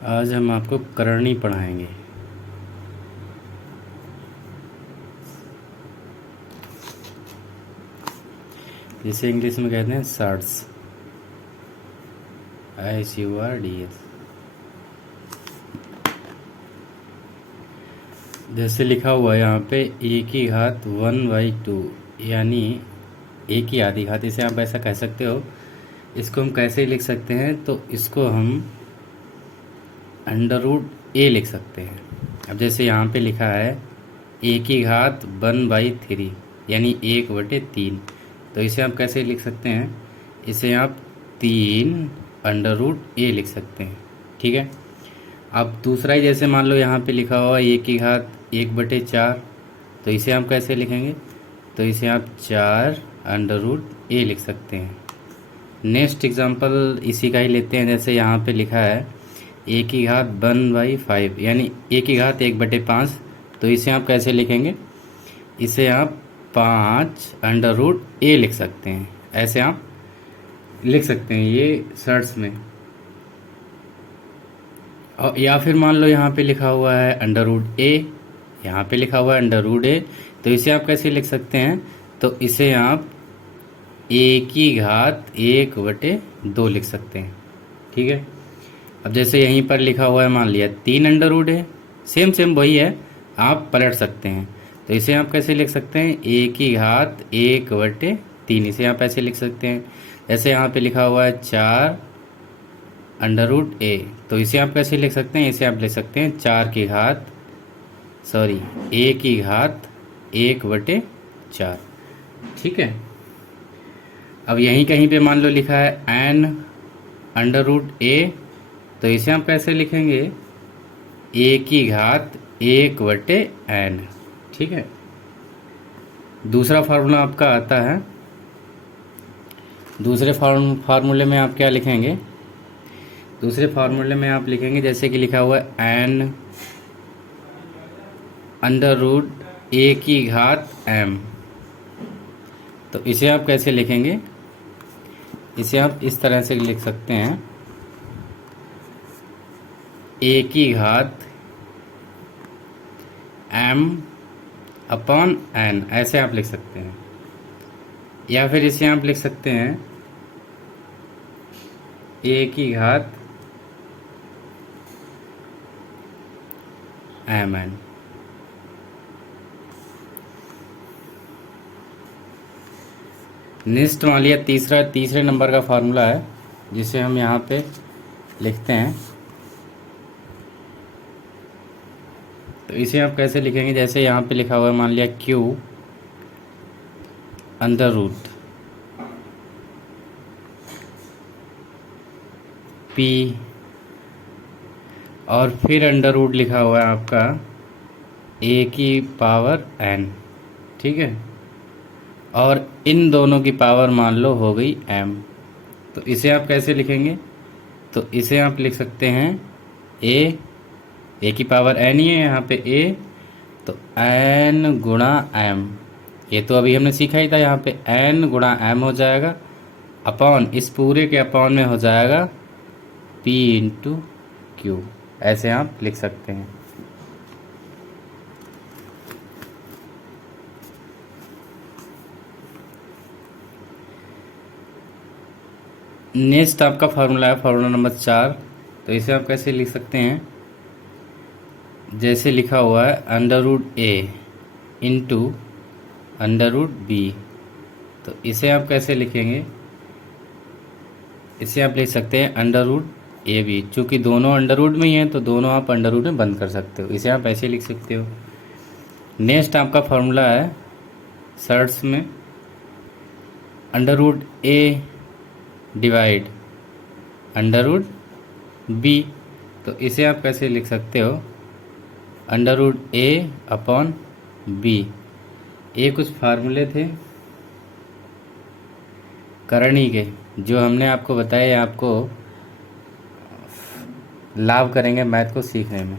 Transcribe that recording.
आज हम आपको करणी पढ़ाएंगे। जिसे इंग्लिश में कहते हैं SURDS, SURDS। जैसे लिखा हुआ है यहाँ पे ए की घात 1/2, यानी ए की आधी घात, इसे आप ऐसा कह सकते हो। इसको हम कैसे लिख सकते हैं, तो इसको हम √a लिख सकते हैं। अब जैसे यहाँ पे लिखा है ए की घात 1/3, यानी 1/3, तो इसे आप कैसे लिख सकते हैं, इसे आप 3√a लिख सकते हैं। ठीक है। अब दूसरा ही जैसे मान लो यहाँ पे लिखा हुआ ए की घात 1/4, तो इसे हम कैसे लिखेंगे, तो इसे आप 4√a लिख सकते हैं। नेक्स्ट एग्जांपल इसी का ही लेते हैं। जैसे यहाँ पे लिखा है ए की घात 1/5, यानी ए की घात 1/5, तो इसे आप कैसे लिखेंगे, इसे आप 5√a लिख सकते हैं। ऐसे आप लिख सकते हैं ये सर्ट्स में। और या फिर मान लो यहाँ पे लिखा हुआ है √a, यहाँ पे लिखा हुआ है √a, तो इसे आप कैसे लिख सकते हैं, तो इसे आप ए की घात 1/2 लिख सकते हैं। ठीक है। अब जैसे यहीं पर लिखा हुआ है, मान लिया 3√a, सेम वही है, आप पलट सकते हैं। तो इसे आप कैसे लिख सकते हैं, ए की घात 1/3, इसे आप ऐसे लिख सकते हैं। जैसे यहाँ पे लिखा हुआ है 4√a, तो इसे आप कैसे लिख सकते हैं, इसे आप लिख सकते हैं ए की घात 1/4। ठीक है। अब यहीं कहीं पे मान लो लिखा है n√a, तो इसे हम कैसे लिखेंगे, ए की घात 1/n। ठीक है। दूसरा फार्मूला आपका आता है, दूसरे फार्मूले में आप क्या लिखेंगे, दूसरे फार्मूले में आप लिखेंगे जैसे कि लिखा हुआ है n√a की घात m, तो इसे आप कैसे लिखेंगे, इसे आप इस तरह से लिख सकते हैं, ए की घात m/n, ऐसे आप लिख सकते हैं। या फिर इसे आप लिख सकते हैं ए की घात mn। नेक्स्ट मान लिया तीसरे नंबर का फार्मूला है, जिसे हम यहाँ पे लिखते हैं। तो इसे आप कैसे लिखेंगे, जैसे यहाँ पे लिखा हुआ है, मान लिया Q √ P, और फिर √ लिखा हुआ है आपका a की पावर n। ठीक है। और इन दोनों की पावर मान लो हो गई m, तो इसे आप कैसे लिखेंगे, तो इसे आप लिख सकते हैं a की पावर n ही है यहाँ पे a, तो n गुणा m, ये तो अभी हमने सीखा ही था। यहाँ पे n गुणा m हो जाएगा, अपॉन इस पूरे के अपॉन में हो जाएगा p × q, ऐसे आप लिख सकते हैं। नेक्स्ट आपका फार्मूला है फार्मूला नंबर 4, तो इसे आप कैसे लिख सकते हैं, जैसे लिखा हुआ है √a × √b, तो इसे आप कैसे लिखेंगे, इसे आप लिख सकते हैं √ab, चूँकि दोनों अंडर में ही हैं तो दोनों आप अंडर में बंद कर सकते हो, इसे आप ऐसे लिख सकते हो। नेक्स्ट आपका फार्मूला है सर्ट्स में √a डिवाइड √b, तो इसे आप कैसे लिख सकते हो, √a/b। ये कुछ फार्मूले थे करणी के, जो हमने आपको बताया, आपको लाभ करेंगे मैथ को सीखने में।